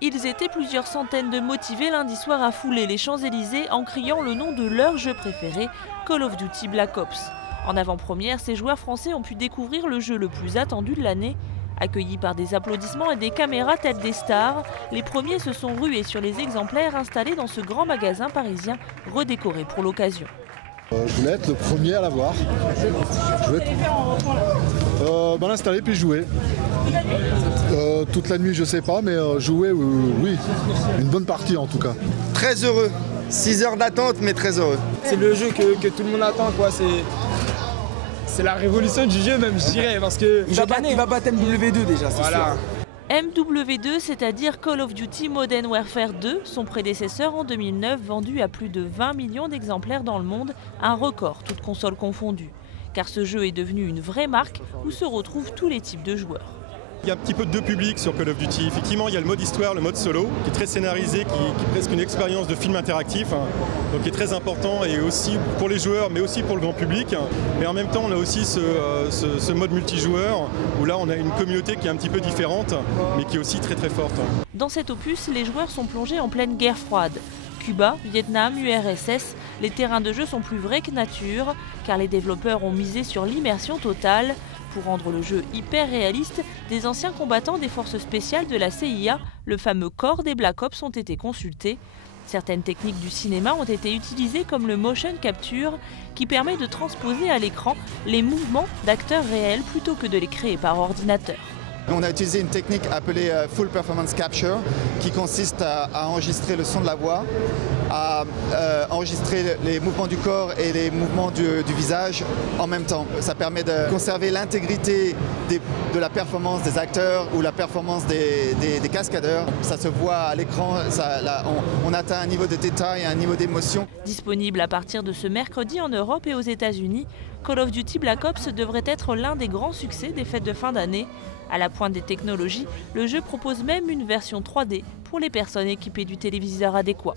Ils étaient plusieurs centaines de motivés lundi soir à fouler les Champs-Élysées en criant le nom de leur jeu préféré, Call of Duty Black Ops. En avant-première, ces joueurs français ont pu découvrir le jeu le plus attendu de l'année. Accueillis par des applaudissements et des caméras telles des stars, les premiers se sont rués sur les exemplaires installés dans ce grand magasin parisien redécoré pour l'occasion. Je voulais être le premier à l'avoir. Je voulais l'installer puis jouer. Toute la nuit je sais pas, mais jouer oui, une bonne partie en tout cas. Très heureux, 6 heures d'attente mais très heureux. C'est le jeu que tout le monde attend quoi, c'est la révolution du jeu même je dirais parce que il va battre MW2 déjà, c'est voilà. sûr. MW2, c'est-à-dire Call of Duty Modern Warfare 2, son prédécesseur en 2009, vendu à plus de 20 millions d'exemplaires dans le monde, un record, toutes consoles confondues. Car ce jeu est devenu une vraie marque où se retrouvent tous les types de joueurs. Il y a un petit peu de deux publics sur Call of Duty. Effectivement, il y a le mode histoire, le mode solo, qui est très scénarisé, qui est presque une expérience de film interactif, donc qui est très important et aussi pour les joueurs, mais aussi pour le grand public. Mais en même temps, on a aussi ce mode multijoueur, où là, on a une communauté qui est un petit peu différente, mais qui est aussi très très forte. Dans cet opus, les joueurs sont plongés en pleine guerre froide. Cuba, Vietnam, URSS, les terrains de jeu sont plus vrais que nature, car les développeurs ont misé sur l'immersion totale. Pour rendre le jeu hyper réaliste, des anciens combattants des forces spéciales de la CIA, le fameux corps des Black Ops, ont été consultés. Certaines techniques du cinéma ont été utilisées comme le motion capture, qui permet de transposer à l'écran les mouvements d'acteurs réels plutôt que de les créer par ordinateur. On a utilisé une technique appelée Full Performance Capture qui consiste à enregistrer le son de la voix, à enregistrer les mouvements du corps et les mouvements du visage en même temps. Ça permet de conserver l'intégrité de la performance des acteurs ou la performance des cascadeurs. Ça se voit à l'écran, on atteint un niveau de détail, un niveau d'émotion. Disponible à partir de ce mercredi en Europe et aux États-Unis, Call of Duty Black Ops devrait être l'un des grands succès des fêtes de fin d'année. À la pointe des technologies, le jeu propose même une version 3D pour les personnes équipées du téléviseur adéquat.